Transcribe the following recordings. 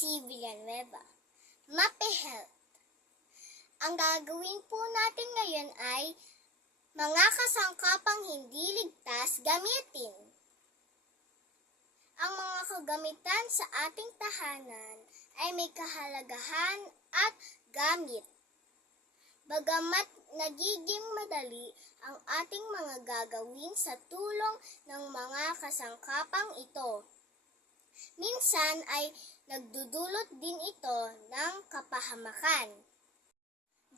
C. Villanueva. MAPE Health. Ang gagawin po natin ngayon ay mga kasangkapang hindi ligtas gamitin. Ang mga kagamitan sa ating tahanan ay may kahalagahan at gamit. Bagamat nagiging madali ang ating mga gagawin sa tulong ng mga kasangkapang ito, minsan ay nagdudulot din ito ng kapahamakan.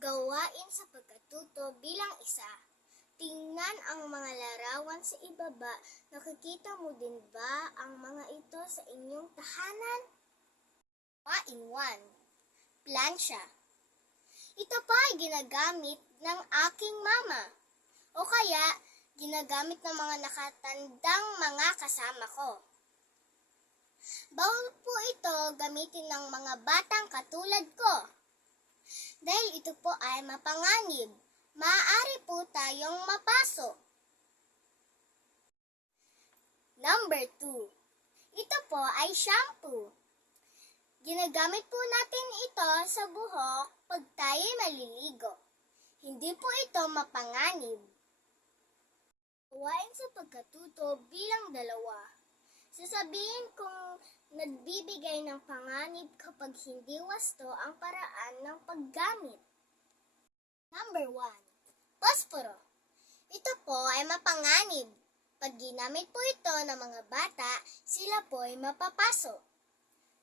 Gawain sa pagkatuto bilang isa. Tingnan ang mga larawan sa ibaba. Nakikita mo din ba ang mga ito sa inyong tahanan? Gawain 1. Plansya. Ito pa ay ginagamit ng aking mama o kaya ginagamit ng mga nakatandang mga kasama ko. Bawal po ito gamitin ng mga batang katulad ko. Dahil ito po ay mapanganib, maaari po tayong mapasok. Number 2. Ito po ay shampoo. Ginagamit po natin ito sa buhok pag tayo maliligo. Hindi po ito mapanganib. Gawain sa pagkatuto bilang 2. Sasabihin kung nagbibigay ng panganib kapag hindi wasto ang paraan ng paggamit. Number 1. Posporo. Ito po ay mapanganib. Pag ginamit po ito ng mga bata, sila po ay mapapasok.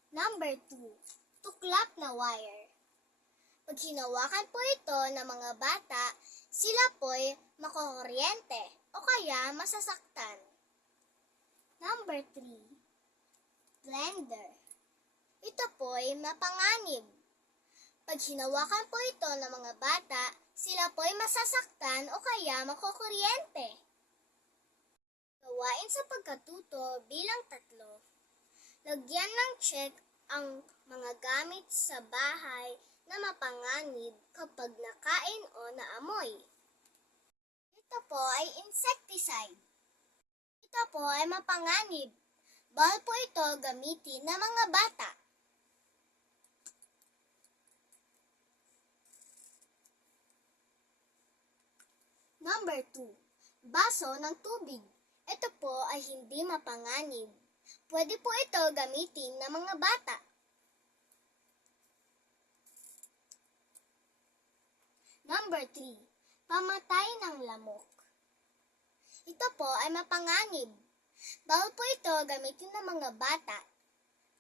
Number 2. Tuklap na wire. Pag hinawakan po ito ng mga bata, sila po ay makukuryente o kaya masasaktan. Number 3. Blender. Ito po ay mapanganib. Pag hinawakan po ito ng mga bata, sila po ay masasaktan o kaya makukuryente. Gawain sa pagkatuto bilang 3. Lagyan ng check ang mga gamit sa bahay na mapanganib kapag nakain o naamoy. Ito po ay insecticide. Ito po ay mapanganib. Bawal po ito gamitin ng mga bata. Number 2. Baso ng tubig. Ito po ay hindi mapanganib. Pwede po ito gamitin ng mga bata. Number 3. Pamatay ng lamok. Ito po ay mapanganib. Bawal po ito gamitin ng mga bata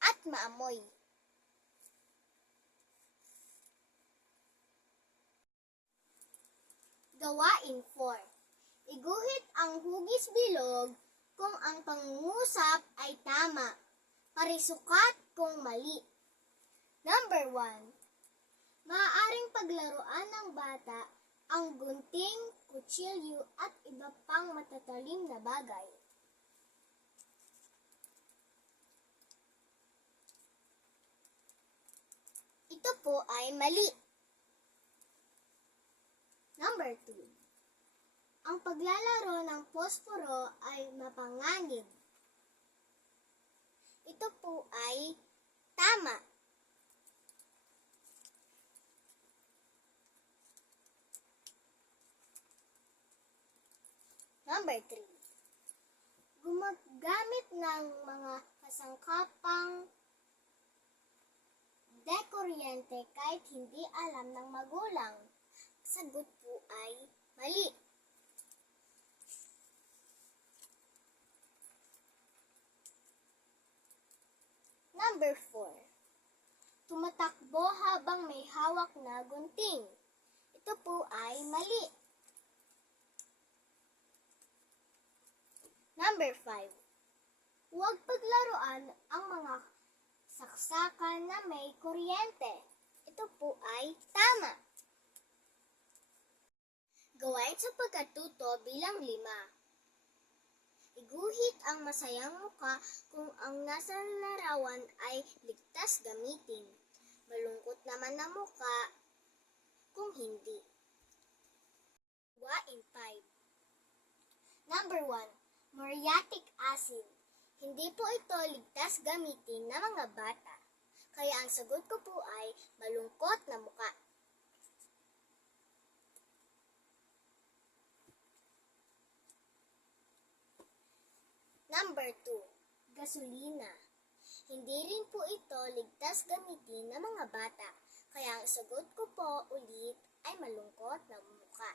at maamoy. Gawain 4. Iguhit ang hugis bilog kung ang pangungusap ay tama. Parisukat kung mali. Number 1. Maaaring paglaruan ng bata ang gunting, kutsilyo at iba pang matatalim na bagay. Ito po ay mali. Number 2. Ang paglalaro ng posporo ay mapanganib. Ito po ay tama. Number 3. Gumagamit ng mga kasangkapang dekuryente kahit hindi alam ng magulang. Sagot po ay mali. Number 4. Tumatakbo habang may hawak na gunting. Ito po ay mali. Number 5. Huwag paglaruan ang mga saksakan na may kuryente. Ito po ay tama. Gawain sa pagkatuto bilang 5. Iguhit ang masayang muka kung ang nasa larawan ay ligtas gamitin. Malungkot naman na muka kung hindi. Gawain 5. Number 1. Muriatic acid. Hindi po ito ligtas gamitin ng mga bata. Kaya ang sagot ko po ay malungkot na muka. Number 2, gasolina. Hindi rin po ito ligtas gamitin ng mga bata. Kaya ang sagot ko po ulit ay malungkot na muka.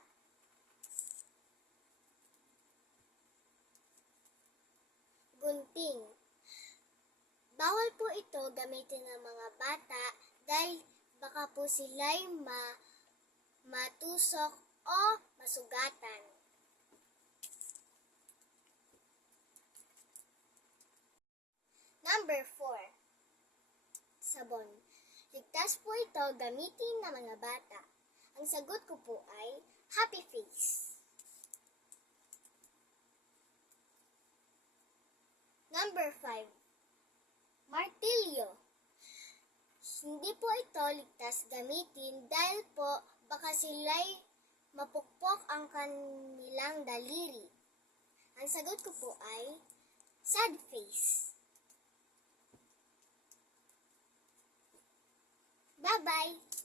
Gunting. Bawal po ito gamitin ng mga bata dahil baka po sila'y matusok o masugatan. Number 4, sabon. Ligtas po ito gamitin ng mga bata. Ang sagot ko po ay happy face. Number 5, martilyo. Hindi po ito ligtas gamitin dahil po baka sila'y mapukpok ang kanilang daliri. Ang sagot ko po ay sad face. Bye-bye!